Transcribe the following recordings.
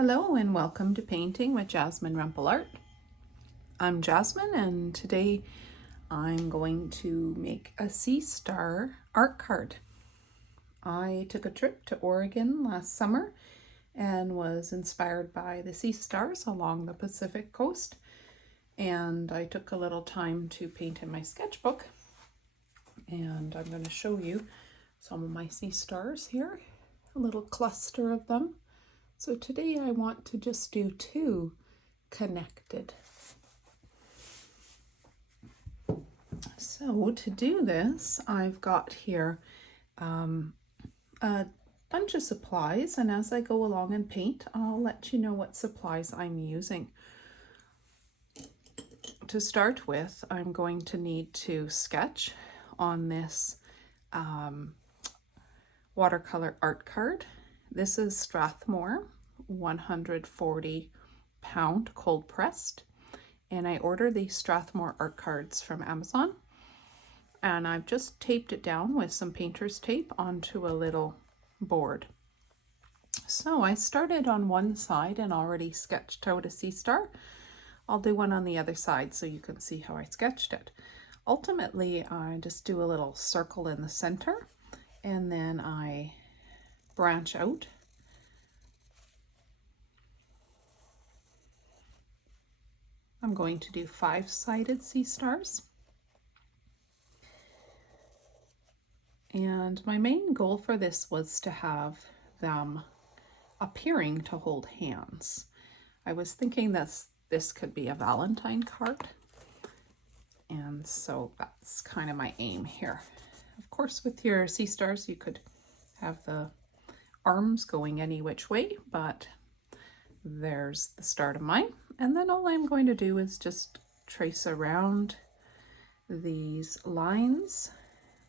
Hello and welcome to Painting with Jasmine Rempel Art. I'm Jasmine and today I'm going to make a sea star art card. I took a trip to Oregon last summer and was inspired by the sea stars along the Pacific coast, and I took a little time to paint in my sketchbook, and I'm going to show you some of my sea stars here, a little cluster of them. So today I want to just do two connected. So to do this, I've got here a bunch of supplies, and as I go along and paint, I'll let you know what supplies I'm using. To start with, I'm going to need to sketch on this watercolor art card. This is Strathmore 140-pound cold pressed, and I ordered these Strathmore art cards from Amazon, and I've just taped it down with some painter's tape onto a little board. So I started on one side and already sketched out a sea star. I'll do one on the other side so you can see how I sketched it. Ultimately, I just do a little circle in the center, and then I branch out. I'm going to do 5-sided sea stars. And my main goal for this was to have them appearing to hold hands. I was thinking that this could be a Valentine card, and so that's kind of my aim here. Of course, with your sea stars, you could have the arms going any which way, but there's the start of mine. And then all I'm going to do is just trace around these lines,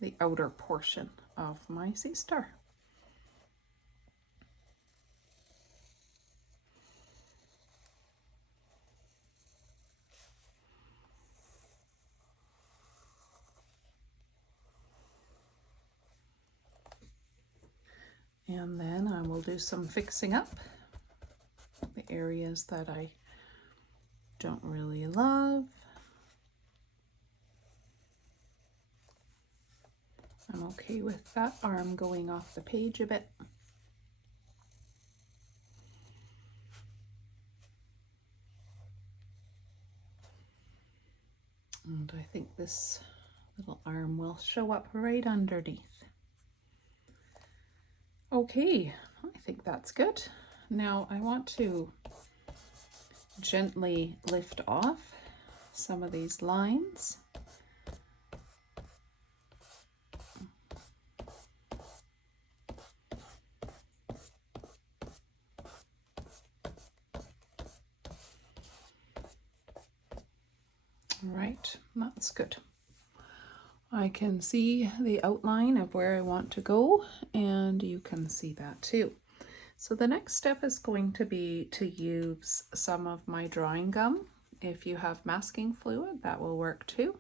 the outer portion of my sea star. And then I will do some fixing up the areas that I don't really love. I'm okay with that arm going off the page a bit. And I think this little arm will show up right underneath. Okay, I think that's good. Now I want to gently lift off some of these lines. Right, that's good. I can see the outline of where I want to go, and you can see that too. So the next step is going to be to use some of my drawing gum. If you have masking fluid, that will work too.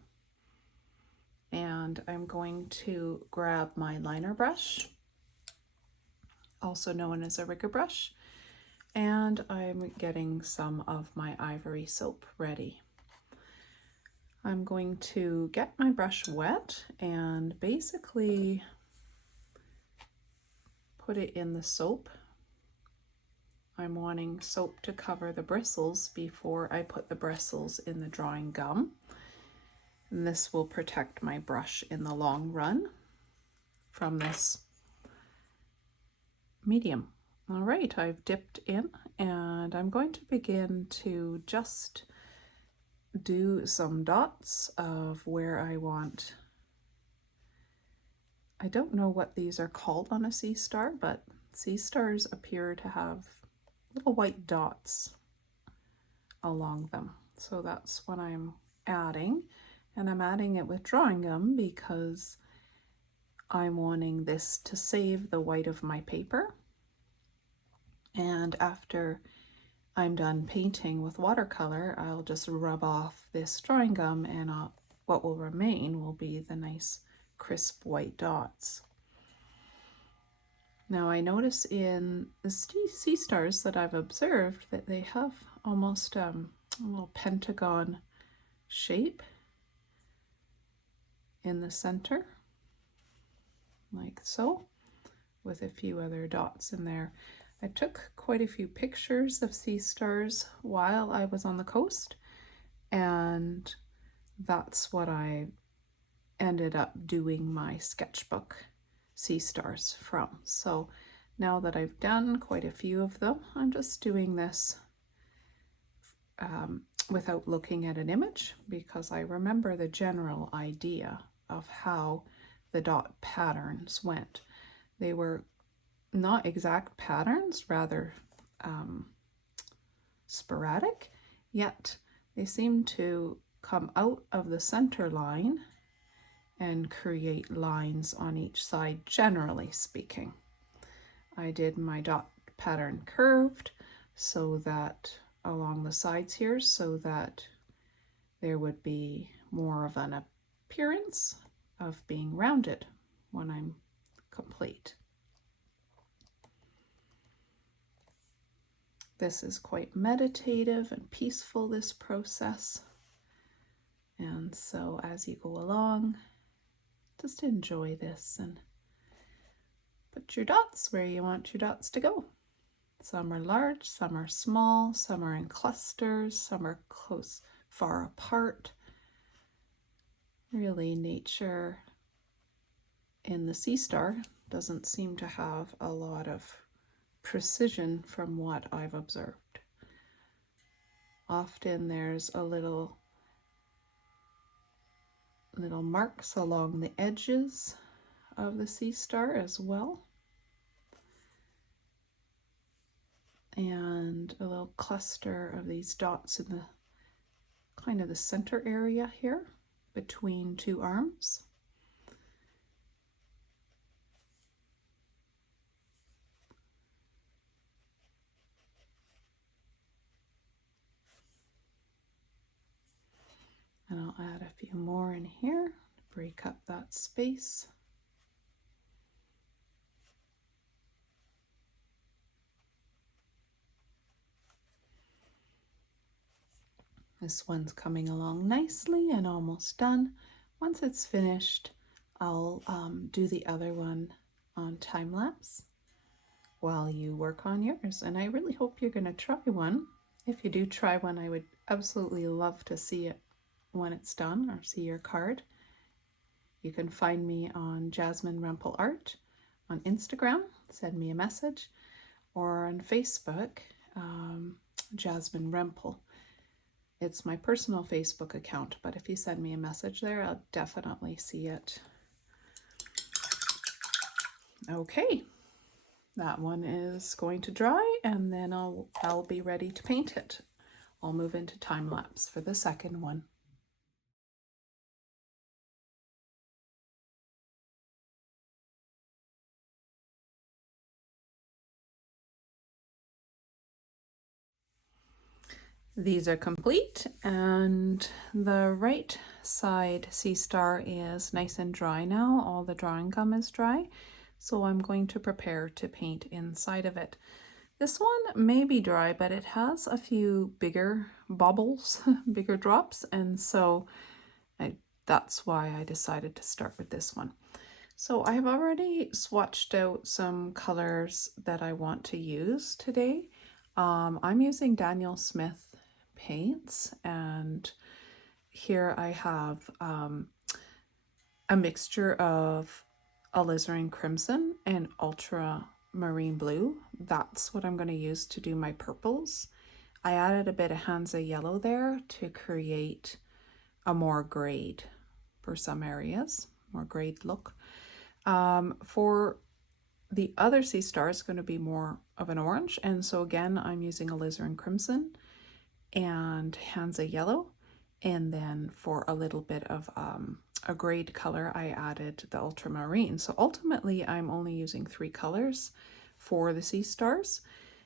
And I'm going to grab my liner brush, also known as a rigger brush, and I'm getting some of my Ivory soap ready. I'm going to get my brush wet and basically put it in the soap. I'm wanting soap to cover the bristles before I put the bristles in the drawing gum. And this will protect my brush in the long run from this medium. All right, I've dipped in, and I'm going to begin to just do some dots of where I want. I don't know what these are called on a sea star, but sea stars appear to have little white dots along them. So that's what I'm adding, and I'm adding it with drawing gum because I'm wanting this to save the white of my paper. And after I'm done painting with watercolor, I'll just rub off this drawing gum, and what will remain will be the nice crisp white dots. Now I notice in the sea stars that I've observed that they have almost a little pentagon shape in the center, like so, with a few other dots in there. I took quite a few pictures of sea stars while I was on the coast, and that's what I ended up doing my sketchbook sea stars from. So now that I've done quite a few of them, I'm just doing this without looking at an image, because I remember the general idea of how the dot patterns went. They were not exact patterns, rather sporadic, yet they seem to come out of the center line and create lines on each side, generally speaking. I did my dot pattern curved so that along the sides here, so that there would be more of an appearance of being rounded when I'm complete. This is quite meditative and peaceful, this process. And so as you go along, just enjoy this and put your dots where you want your dots to go. Some are large, some are small, some are in clusters, some are close, far apart. Really, nature in the sea star doesn't seem to have a lot of precision from what I've observed. Often there's a little marks along the edges of the sea star as well, and a little cluster of these dots in the kind of the center area here between two arms. And I'll add a few more in here to break up that space. This one's coming along nicely and almost done. Once it's finished, I'll do the other one on time lapse while you work on yours. And I really hope you're going to try one. If you do try one, I would absolutely love to see it when it's done, or see your card. You can find me on Jasmine Rempel Art on Instagram, send me a message, or on Facebook, Jasmine Rempel. It's my personal Facebook account, but if you send me a message there, I'll definitely see it. Okay, that one is going to dry, and then I'll be ready to paint it. I'll move into time lapse for the second one. These are complete, and the right side sea star is nice and dry now. All the drawing gum is dry, so I'm going to prepare to paint inside of it. This one may be dry, but it has a few bigger bubbles, bigger drops, and so that's why I decided to start with this one. So I have already swatched out some colors that I want to use today. I'm using Daniel Smith paints, and here I have a mixture of Alizarin Crimson and Ultramarine Blue. That's what I'm going to use to do my purples. I added a bit of Hansa yellow there to create a more grayed, for some areas, more grayed look. For the other sea star, it's going to be more of an orange, and so again I'm using Alizarin Crimson and Hansa yellow, and then for a little bit of a grayed color I added the ultramarine. So ultimately I'm only using 3 colors for the sea stars.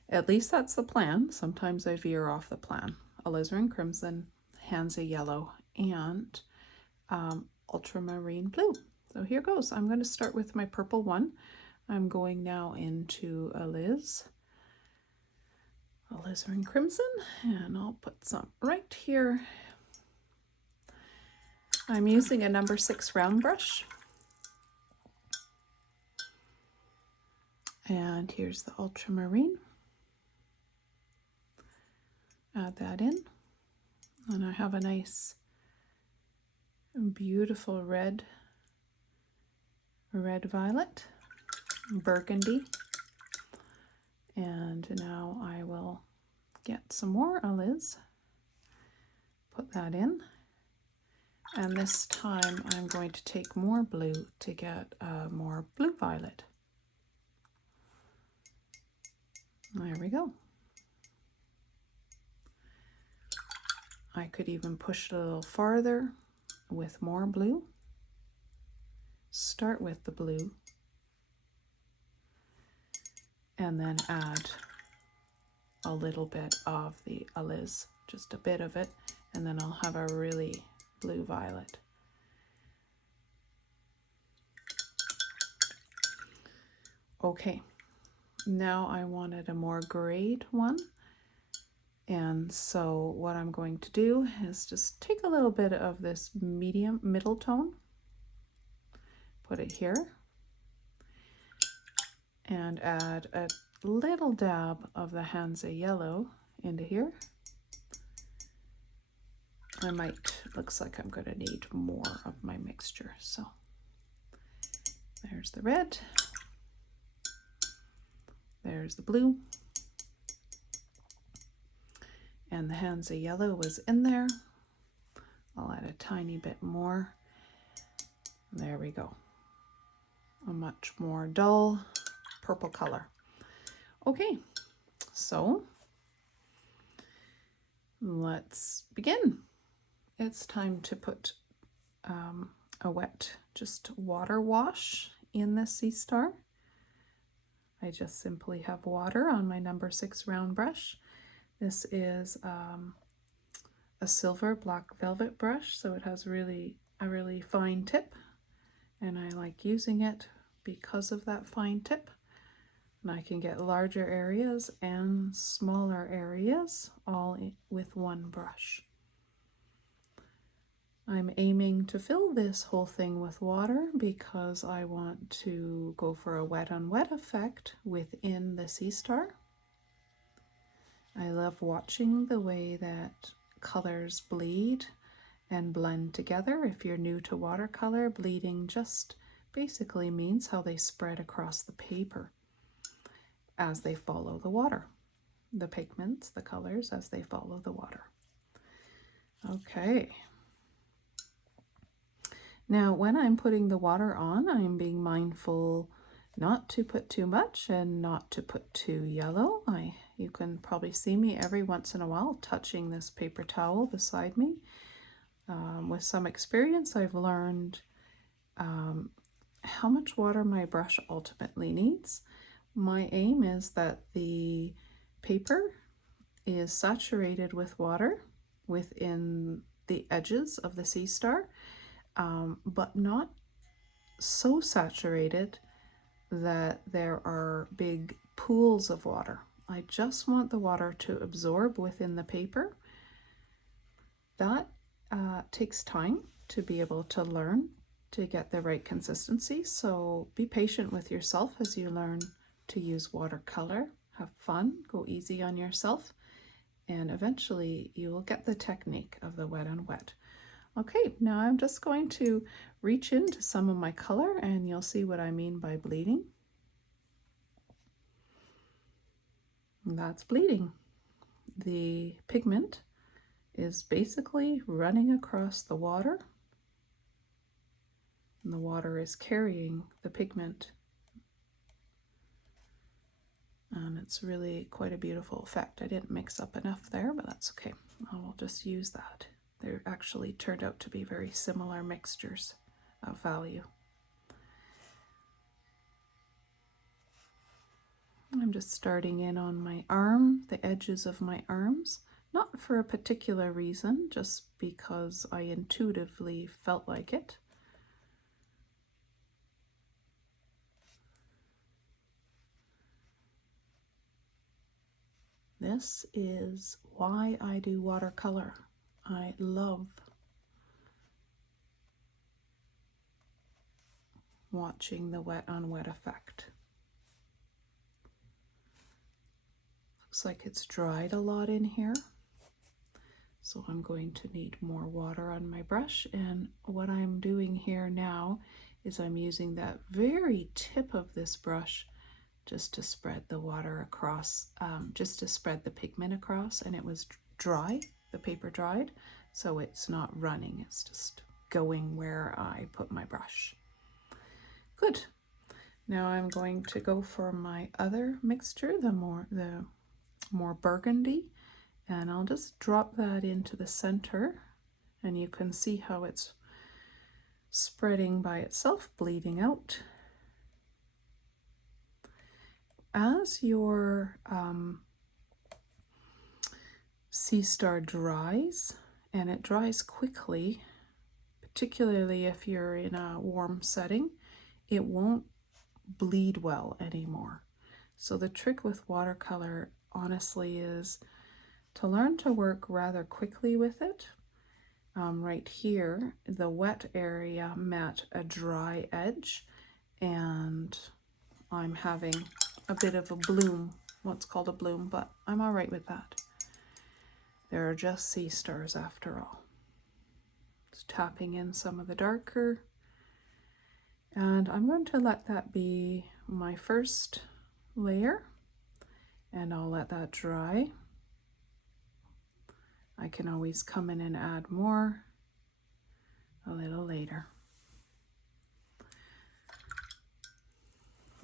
At least that's the plan. Sometimes I veer off the plan. Alizarin Crimson, Hansa yellow, and ultramarine blue. So here goes. I'm going to start with my purple one. I'm going now into Alizarin Crimson, and I'll put some right here. I'm using a number 6 round brush. And here's the ultramarine. Add that in. And I have a nice, beautiful red violet, burgundy. And now I will get some more Aliz. Put that in. And this time I'm going to take more blue to get more blue violet. There we go. I could even push it a little farther with more blue. Start with the blue and then add a little bit of the Aliz, just a bit of it, and then I'll have a really blue violet. Okay, now I wanted a more grayed one. And so what I'm going to do is just take a little bit of this middle tone, put it here, and add a little dab of the Hansa yellow into here. Looks like I'm going to need more of my mixture. So there's the red, there's the blue, and the Hansa yellow was in there. I'll add a tiny bit more. There we go. A much more dull purple color. Okay, so let's begin. It's time to put a wet, just water wash in this sea star. I just simply have water on my number 6 round brush. This is a silver black velvet brush, so it has a really fine tip, and I like using it because of that fine tip. And I can get larger areas and smaller areas all with one brush. I'm aiming to fill this whole thing with water because I want to go for a wet on wet effect within the sea star. I love watching the way that colors bleed and blend together. If you're new to watercolor, bleeding just basically means how they spread across the paper as they follow the water. The pigments, the colors, as they follow the water. Okay. Now, when I'm putting the water on, I'm being mindful not to put too much and not to put too yellow. You can probably see me every once in a while touching this paper towel beside me. With some experience, I've learned how much water my brush ultimately needs. My aim is that the paper is saturated with water within the edges of the sea star, but not so saturated that there are big pools of water. I just want the water to absorb within the paper. That takes time to be able to learn to get the right consistency, so be patient with yourself as you learn to use watercolor. Have fun, go easy on yourself, and eventually you will get the technique of the wet on wet. Okay, now I'm just going to reach into some of my color and you'll see what I mean by bleeding. And that's bleeding. The pigment is basically running across the water, and the water is carrying the pigment. And it's really quite a beautiful effect. I didn't mix up enough there, but that's okay. I will just use that. They actually turned out to be very similar mixtures of value. I'm just starting in on my arm, the edges of my arms, not for a particular reason, just because I intuitively felt like it. This is why I do watercolor. I love watching the wet on wet effect. Looks like it's dried a lot in here, so I'm going to need more water on my brush. And what I'm doing here now is I'm using that very tip of this brush just to spread the water across, just to spread the pigment across. And it was dry, the paper dried, so it's not running, it's just going where I put my brush. Good. Now I'm going to go for my other mixture, the more burgundy, and I'll just drop that into the center, and you can see how it's spreading by itself, bleeding out. As your sea star dries, and it dries quickly, particularly if you're in a warm setting, it won't bleed well anymore. So the trick with watercolor, honestly, is to learn to work rather quickly with it. Right here, the wet area met a dry edge, and I'm having a bit of a bloom, what's called a bloom, but I'm all right with that. There are just sea stars after all. Just tapping in some of the darker, and I'm going to let that be my first layer, and I'll let that dry. I can always come in and add more a little later.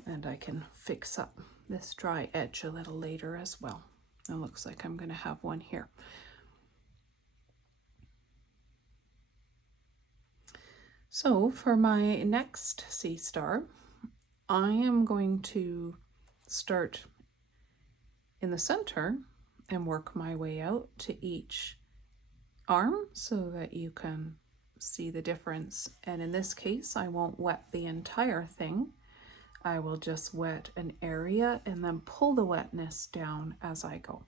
And I can fix up this dry edge a little later as well. It looks like I'm going to have one here. So for my next sea star, I am going to start in the center and work my way out to each arm so that you can see the difference. And in this case, I won't wet the entire thing. I will just wet an area and then pull the wetness down as I go.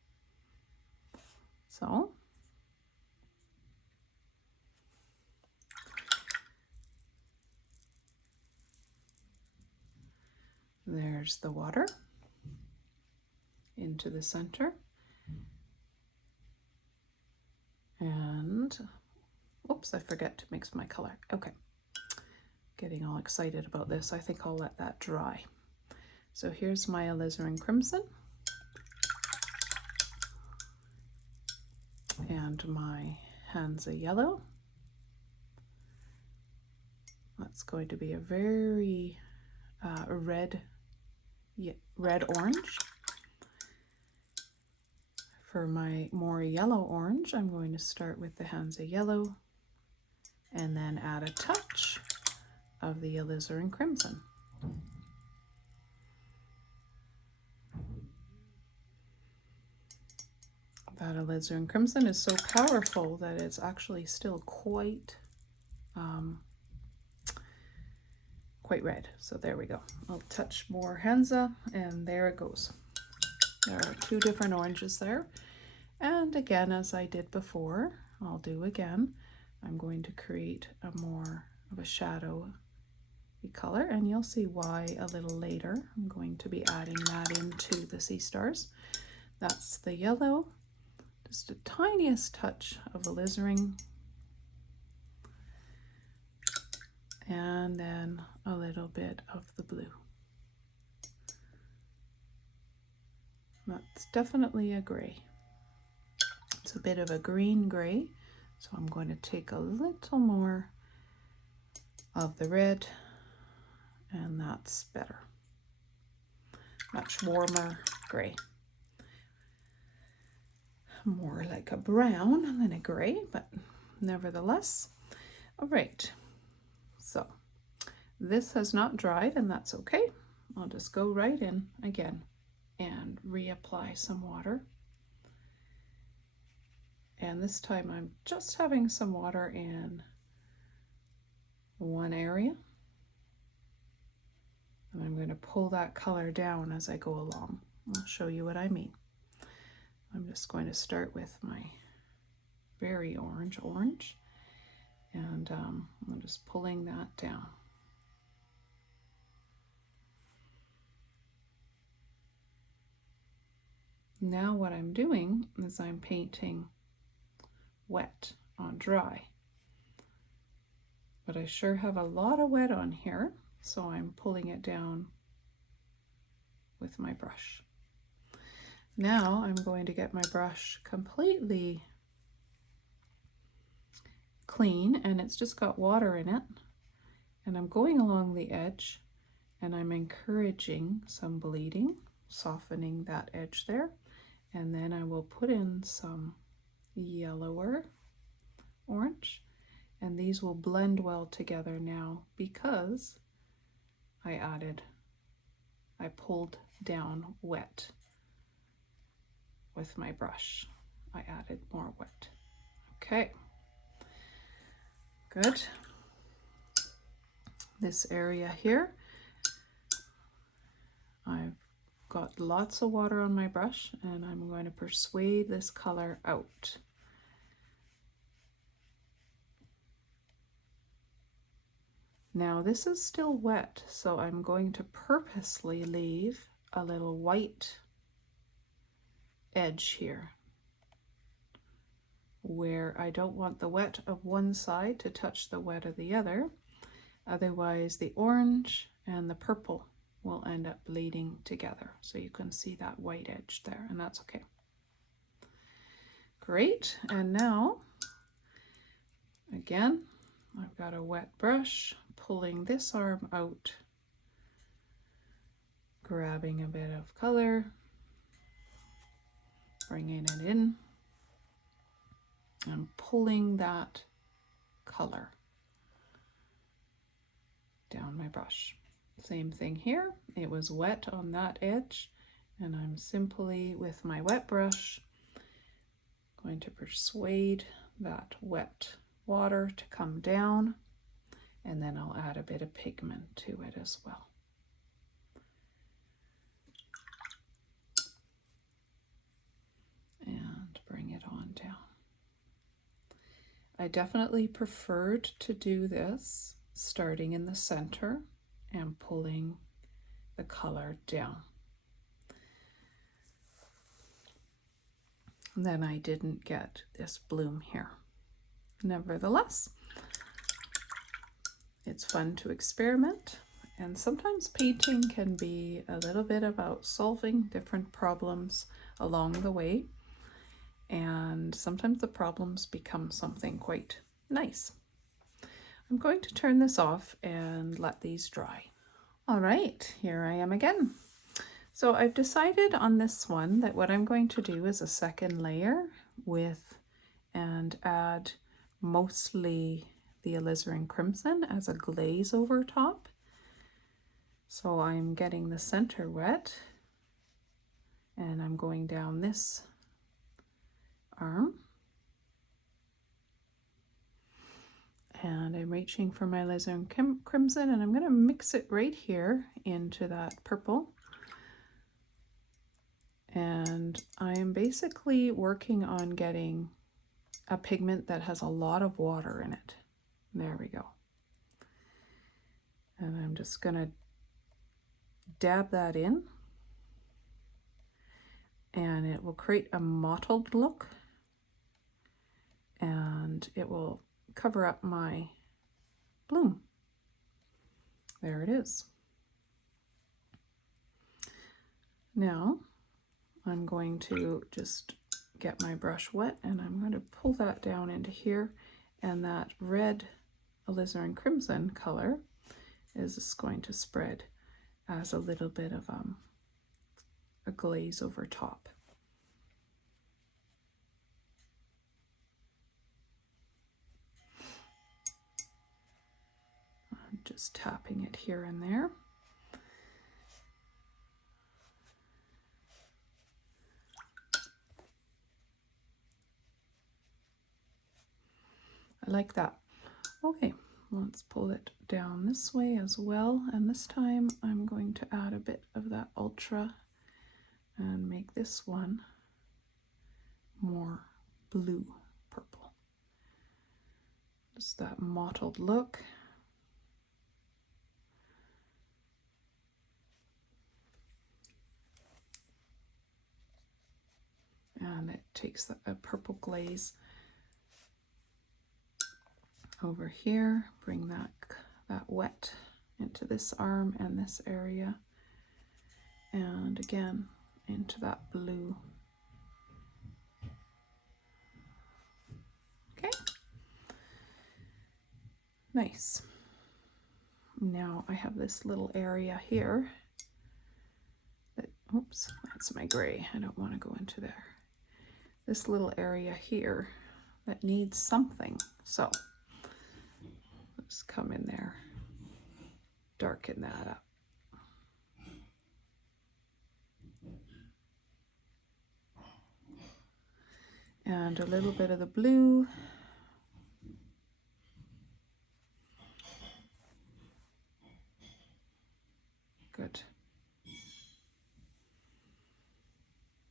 So there's the water into the center. And, oops, I forget to mix my color. Okay, getting all excited about this. I think I'll let that dry. So here's my alizarin crimson and my Hansa yellow. That's going to be a very red-orange. For my more yellow orange, I'm going to start with the Hansa yellow and then add a touch of the alizarin crimson. That alizarin crimson is so powerful that it's actually still quite red. So there we go. I'll touch more Hansa, and there it goes. There are two different oranges there. And again, as I did before, I'll do again. I'm going to create a more of a shadow color, and you'll see why a little later. I'm going to be adding that into the sea stars. That's the yellow. Just the tiniest touch of alizarin. And then a little bit of the blue. That's definitely a gray. It's a bit of a green gray, so I'm going to take a little more of the red, and that's better. Much warmer gray. More like a brown than a gray, but nevertheless. All right, so this has not dried, and that's okay. I'll just go right in again and reapply some water. And this time I'm just having some water in one area. And I'm going to pull that color down as I go along. I'll show you what I mean. I'm just going to start with my very orange, and I'm just pulling that down. Now what I'm doing is I'm painting wet on dry. But I sure have a lot of wet on here, so I'm pulling it down with my brush. Now I'm going to get my brush completely clean, and it's just got water in it. And I'm going along the edge, and I'm encouraging some bleeding, softening that edge there. And then I will put in some yellower orange, and these will blend well together now because I pulled down wet with my brush. I added more wet. Okay, good. This area here, I've got lots of water on my brush, and I'm going to persuade this color out. Now this is still wet, so I'm going to purposely leave a little white edge here where I don't want the wet of one side to touch the wet of the other. Otherwise the orange and the purple will end up bleeding together. So you can see that white edge there, and that's okay. Great, and now again, I've got a wet brush, pulling this arm out, grabbing a bit of color, bringing it in, and pulling that color down my brush. Same thing here, it was wet on that edge, and I'm simply, with my wet brush, going to persuade that wet water to come down, and then I'll add a bit of pigment to it as well. And bring it on down. I definitely preferred to do this starting in the center and pulling the color down. And then I didn't get this bloom here. Nevertheless, it's fun to experiment, and sometimes painting can be a little bit about solving different problems along the way, and sometimes the problems become something quite nice. I'm going to turn this off and let these dry. All right, here I am again. So I've decided on this one that what I'm going to do is a second layer and add mostly the alizarin crimson as a glaze over top. So I'm getting the center wet, and I'm going down this arm, and I'm reaching for my alizarin crimson, and I'm going to mix it right here into that purple. And I am basically working on getting a pigment that has a lot of water in it. There we go. And I'm just going to dab that in, and it will create a mottled look, and it will cover up my bloom. There it is. Now I'm going to just get my brush wet, and I'm going to pull that down into here, and that red alizarin crimson color is just going to spread as a little bit of a glaze over top. I'm just tapping it here and there. I like that. Okay, let's pull it down this way as well, and this time I'm going to add a bit of that ultra and make this one blue purple. Just that mottled look. And it takes a purple glaze over here, bring that wet into this arm and this area, and again into that blue. Okay, nice. Now I have this little area here that, oops, that's my gray. I don't want to go into there. This little area here that needs something. So let's come in there, darken that up. And a little bit of the blue. Good.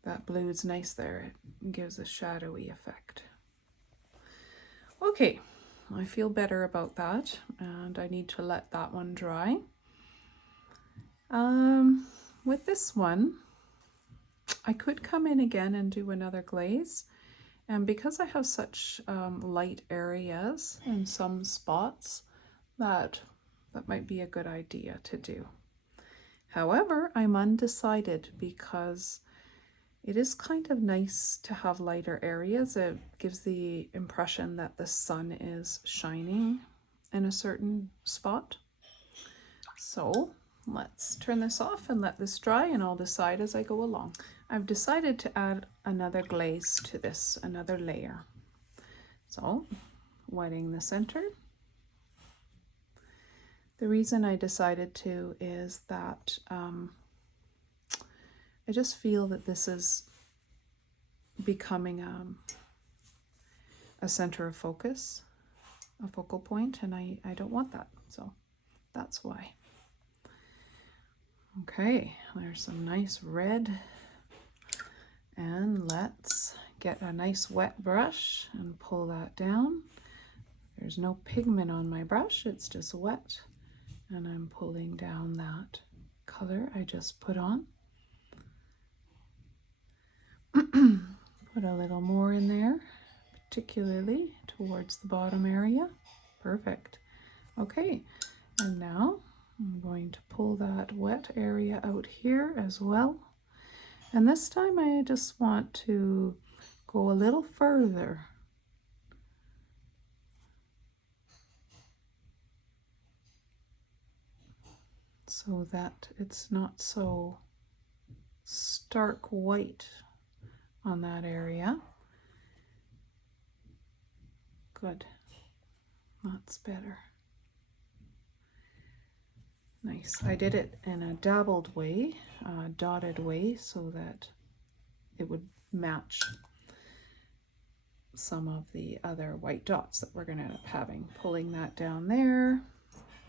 That blue is nice there. It gives a shadowy effect. Okay, I feel better about that, and I need to let that one dry. With this one, I could come in again and do another glaze. And because I have such light areas in some spots, that might be a good idea to do. However, I'm undecided because it is kind of nice to have lighter areas. It gives the impression that the sun is shining in a certain spot. So let's turn this off and let this dry, and I'll decide as I go along. I've decided to add another glaze to this, another layer. So, wetting the center. The reason I decided to is that I just feel that this is becoming a center of focus, a focal point, and I don't want that, so that's why. Okay, there's some nice red. And let's get a nice wet brush and pull that down. There's no pigment on my brush, it's just wet. And I'm pulling down that color I just put on. Put a little more in there, particularly towards the bottom area. Perfect. Okay, and now I'm going to pull that wet area out here as well. And this time I just want to go a little further. So that it's not so stark white on that area. Good. That's better. Nice. I did it in a dabbled way, dotted way, so that it would match some of the other white dots that we're going to end up having. Pulling that down there,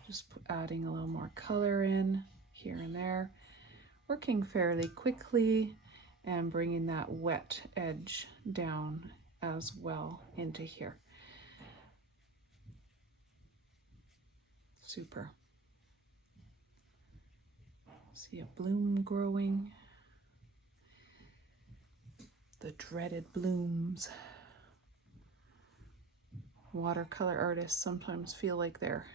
just adding a little more color in here and there, working fairly quickly and bringing that wet edge down as well into here. Super. See a bloom growing. The dreaded blooms. Watercolor artists sometimes feel like they're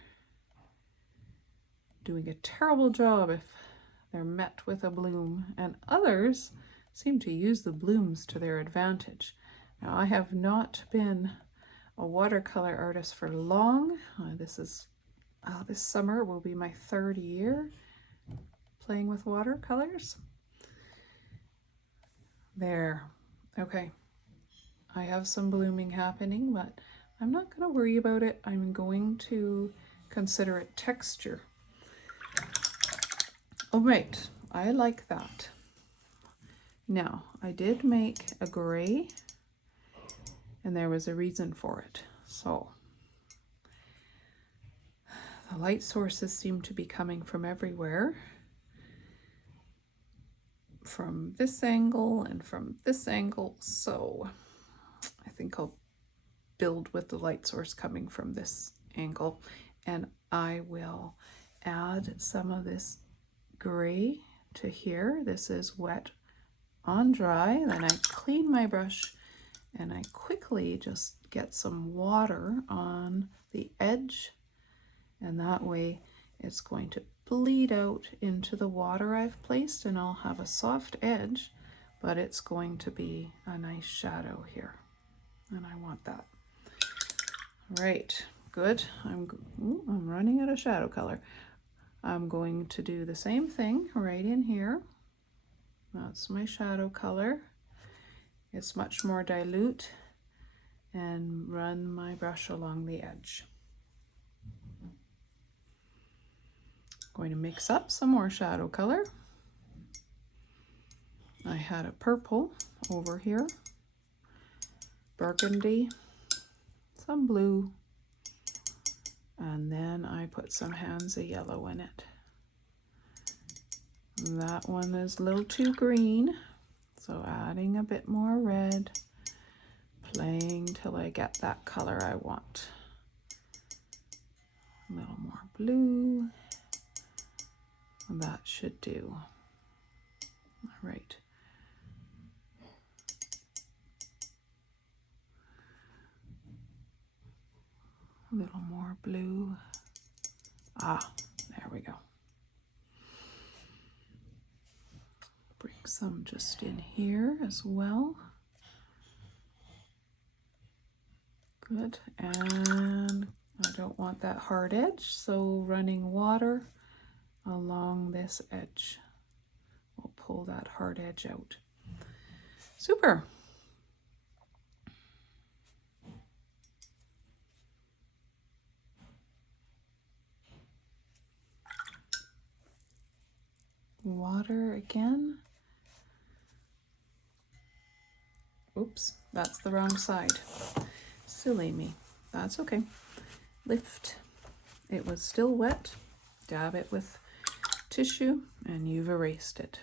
doing a terrible job if they're met with a bloom, and others seem to use the blooms to their advantage. Now, I have not been a watercolor artist for long. This summer will be my 3rd year playing with watercolors. There. Okay. I have some blooming happening, but I'm not going to worry about it. I'm going to consider it texture. All right. I like that. Now, I did make a gray, and there was a reason for it. So, the light sources seem to be coming from everywhere. From this angle and from this angle, so I think I'll build with the light source coming from this angle, and I will add some of this gray to here. This is wet on dry. Then I clean my brush and I quickly just get some water on the edge, and that way it's going to bleed out into the water I've placed, and I'll have a soft edge, but it's going to be a nice shadow here, and I want that. Right, good. I'm running out of shadow color. I'm going to do the same thing right in here. That's my shadow color. It's much more dilute, and run my brush along the edge. Going to mix up some more shadow color. I had a purple over here, burgundy, some blue, and then I put some Hansa yellow in it. That one is a little too green, so adding a bit more red, playing till I get that color I want. A little more blue. That should do. All right. A little more blue. Ah, there we go. Bring some just in here as well. Good, and I don't want that hard edge, so running water along this edge will pull that hard edge out. Super. Water again. Oops, that's the wrong side. Silly me. That's okay. Lift. It was still wet. Dab it with tissue and you've erased it.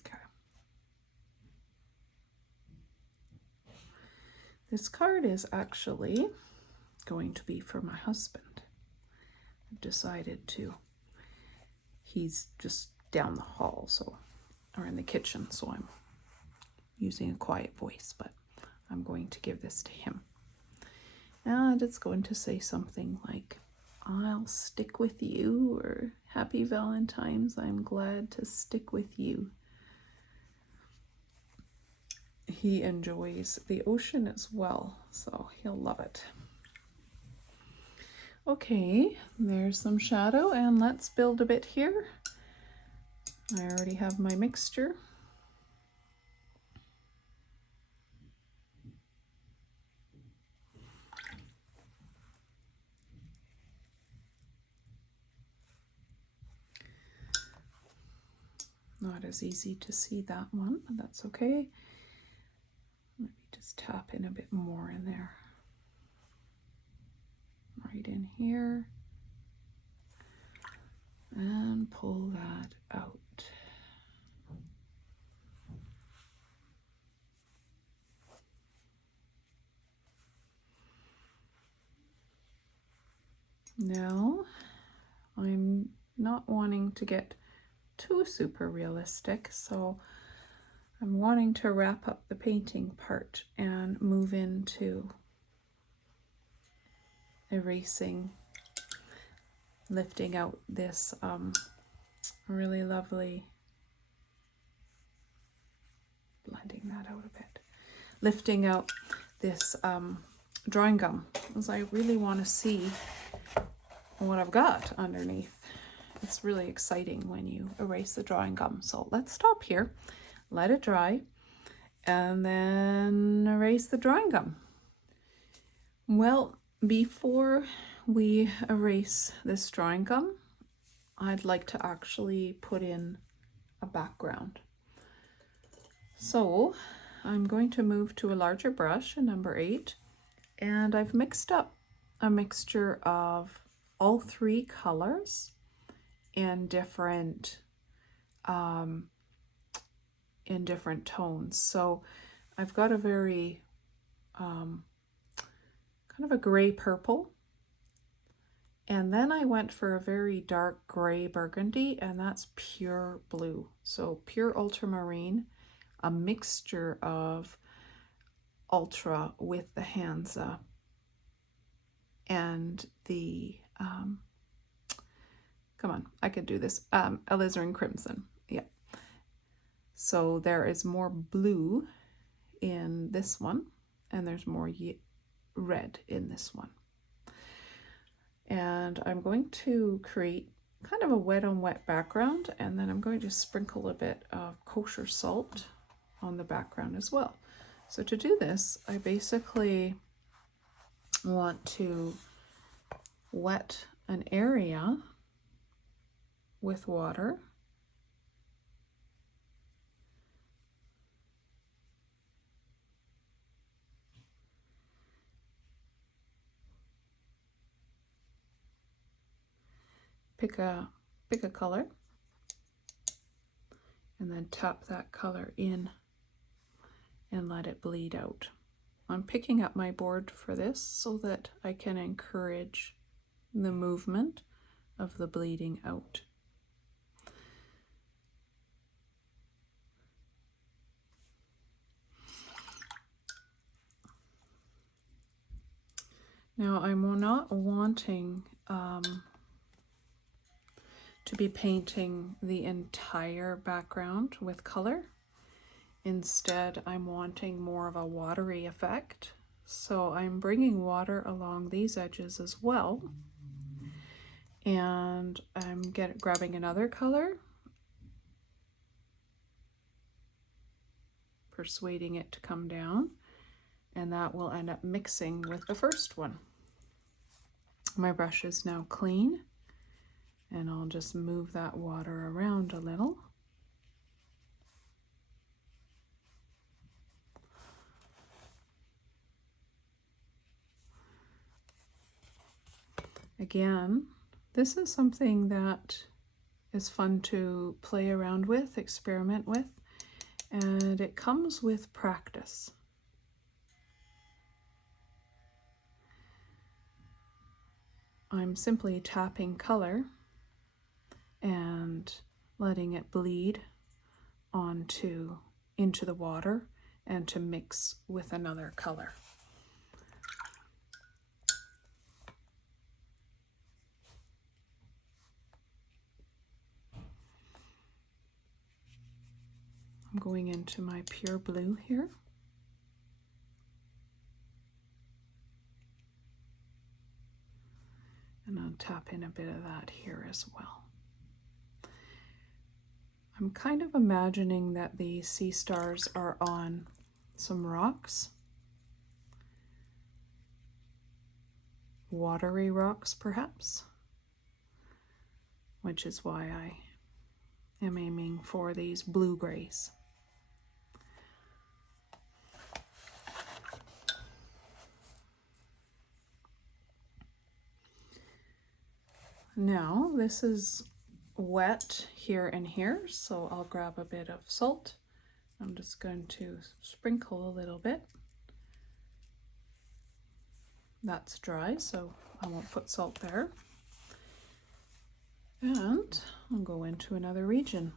Okay. This card is actually going to be for my husband. I've decided to. He's just down the hall, or in the kitchen, so I'm using a quiet voice, but I'm going to give this to him. And it's going to say something like, I'll stick with you, or Happy Valentine's, I'm glad to stick with you. He enjoys the ocean as well, so he'll love it. Okay, there's some shadow, and let's build a bit here. I already have my mixture. Not as easy to see that one, but that's okay. Maybe just tap in a bit more in there. Right in here. And pull that out. Now, I'm not wanting to get too super realistic, so I'm wanting to wrap up the painting part and move into erasing, lifting out this really lovely, blending that out a bit, lifting out this drawing gum, because I really want to see what I've got underneath. It's really exciting when you erase the drawing gum. So let's stop here, let it dry, and then erase the drawing gum. Well, before we erase this drawing gum, I'd like to actually put in a background. So I'm going to move to a larger brush, a number 8, and I've mixed up a mixture of all 3 colors in different in different tones. So I've got a very kind of a gray purple, and then I went for a very dark gray burgundy, and that's pure blue. So pure ultramarine, a mixture of ultra with the Hansa and the come on, I could do this, Alizarin crimson. Yeah, so there is more blue in this one, and there's more red in this one. And I'm going to create kind of a wet on wet background, and then I'm going to sprinkle a bit of kosher salt on the background as well. So to do this, I basically want to wet an area with water. Pick a color and then tap that color in and let it bleed out. I'm picking up my board for this so that I can encourage the movement of the bleeding out. Now I'm not wanting to be painting the entire background with color. Instead, I'm wanting more of a watery effect. So I'm bringing water along these edges as well. And I'm grabbing another color, persuading it to come down, and that will end up mixing with the first one. My brush is now clean, and I'll just move that water around a little. Again, this is something that is fun to play around with, experiment with, and it comes with practice. I'm simply tapping color and letting it bleed into the water and to mix with another color. I'm going into my pure blue here. And I'll tap in a bit of that here as well. I'm kind of imagining that the sea stars are on some rocks. Watery rocks, perhaps. Which is why I am aiming for these blue-grays. Now, this is wet here and here, so I'll grab a bit of salt. I'm just going to sprinkle a little bit. That's dry, so I won't put salt there. And I'll go into another region.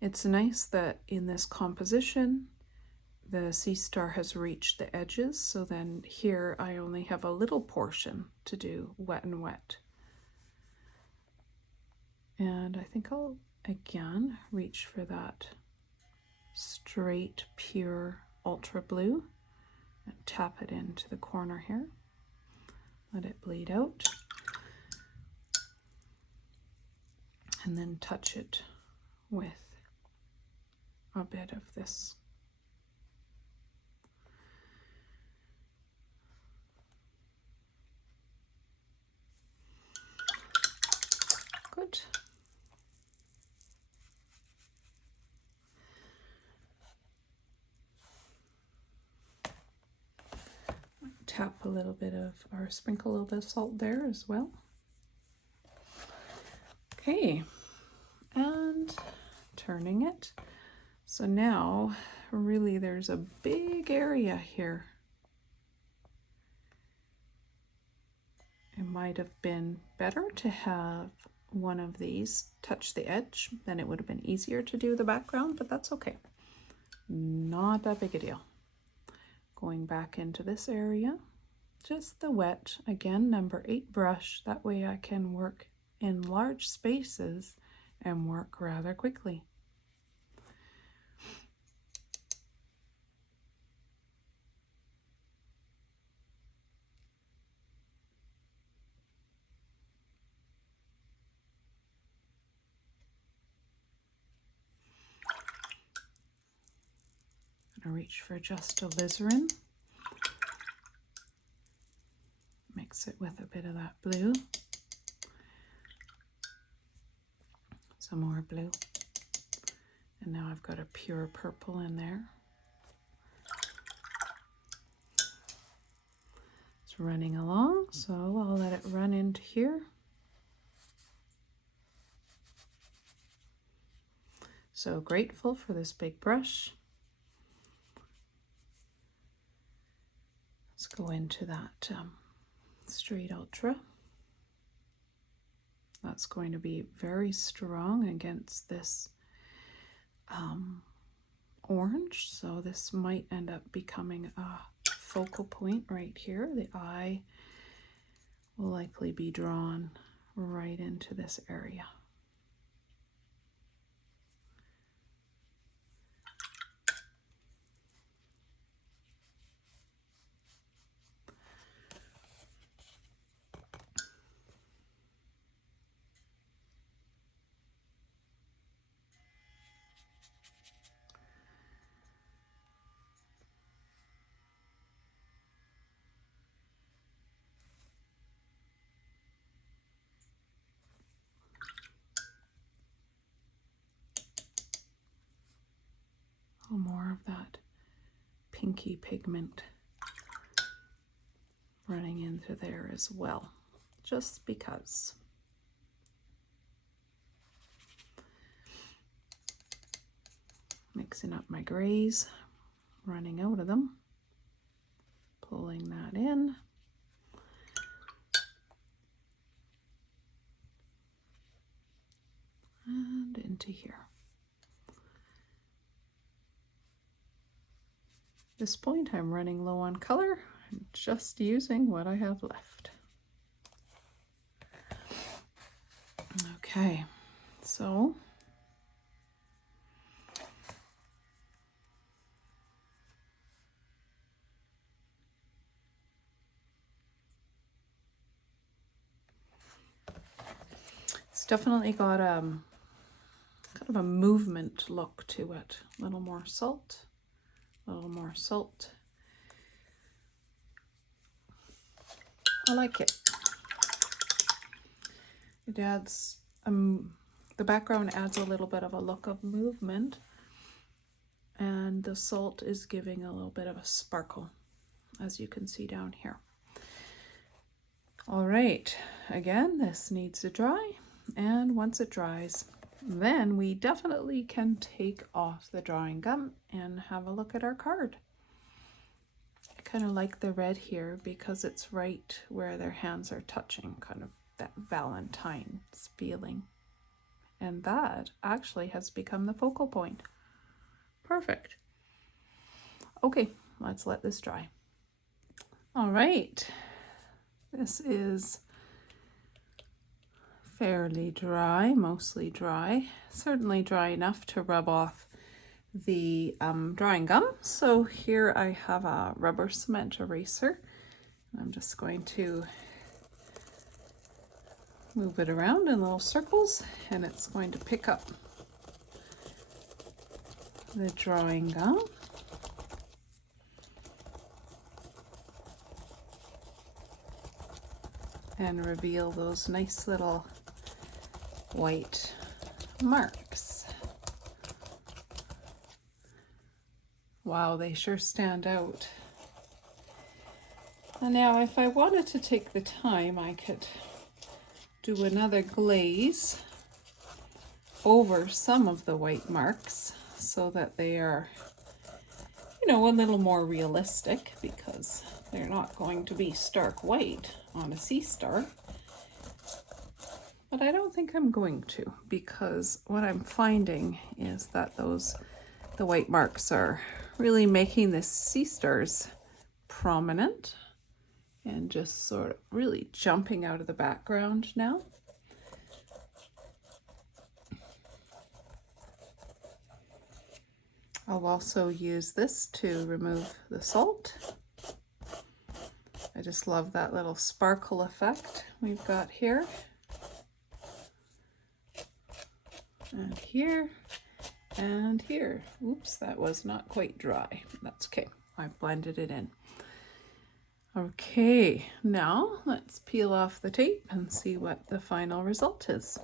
It's nice that in this composition, the sea star has reached the edges, so then here I only have a little portion to do wet and wet. And I think I'll again reach for that straight, pure ultra blue and tap it into the corner here. Let it bleed out. And then touch it with a bit of this. Good. Tap a little bit of, or sprinkle a little bit of salt there as well. Okay, and turning it. So now really there's a big area here. It might have been better to have one of these touch the edge, then it would have been easier to do the background, but that's okay. Not that big a deal. Going back into this area, just the wet, again, number 8 brush. That way I can work in large spaces and work rather quickly. I'm gonna reach for just Alizarin. Mix it with a bit of that blue. Some more blue. And now I've got a pure purple in there. It's running along, so I'll let it run into here. So grateful for this big brush. Let's go into that straight ultra. That's going to be very strong against this orange, so this might end up becoming a focal point right here. The eye will likely be drawn right into this area. More of that pinky pigment running into there as well, just because. Mixing up my grays, running out of them, pulling that in. And into here. At this point, I'm running low on color. I'm just using what I have left. Okay, so it's definitely got kind of a movement look to it. A little more salt. A little more salt. I like it. It adds, the background adds a little bit of a look of movement, and the salt is giving a little bit of a sparkle, as you can see down here. All right, again, this needs to dry, and once it dries, then we definitely can take off the drawing gum and have a look at our card. I kind of like the red here because it's right where their hands are touching, kind of that Valentine's feeling. And that actually has become the focal point. Perfect. Okay, let's let this dry. All right, this is fairly dry, mostly dry, certainly dry enough to rub off the drawing gum. So here I have a rubber cement eraser. I'm just going to move it around in little circles, and it's going to pick up the drawing gum. And reveal those nice little white marks. Wow, they sure stand out. And now if I wanted to take the time, I could do another glaze over some of the white marks so that they are, you know, a little more realistic, because they're not going to be stark white on a sea star. But I don't think I'm going to, because what I'm finding is that the white marks are really making the sea stars prominent and just sort of really jumping out of the background now. I'll also use this to remove the salt. I just love that little sparkle effect we've got here. And here, and here. Oops, that was not quite dry. That's okay. I blended it in. Okay, now let's peel off the tape and see what the final result is.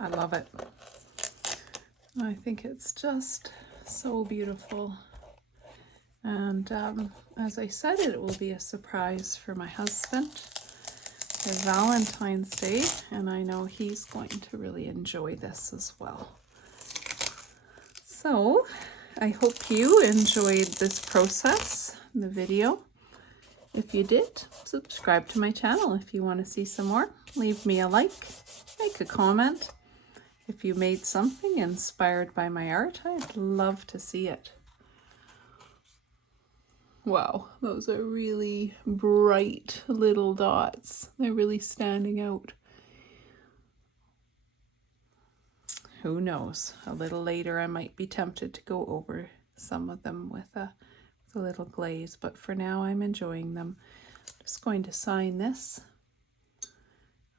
I love it. I think it's just so beautiful. And as I said, it will be a surprise for my husband for Valentine's Day, and I know he's going to really enjoy this as well. So I hope you enjoyed this process, the video. If you did, subscribe to my channel if you want to see some more. Leave me a like, make a comment. If you made something inspired by my art, I'd love to see it. Wow, those are really bright little dots. They're really standing out. Who knows? A little later I might be tempted to go over some of them with a little glaze, but for now I'm enjoying them. Just going to sign this.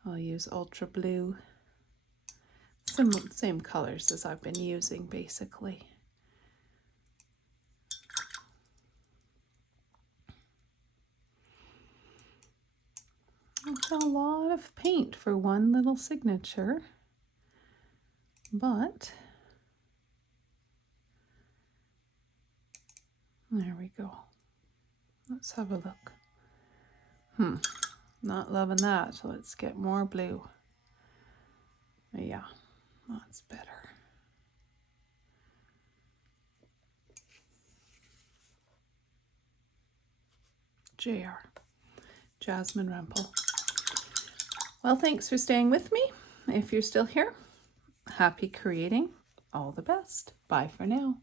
I'll use Ultra Blue. Same colors as I've been using, basically. It's a lot of paint for one little signature, but there we go. Let's have a look. Not loving that, so let's get more blue. Yeah, that's better. Jasmine Rumple. Well, thanks for staying with me. If you're still here, happy creating. All the best. Bye for now.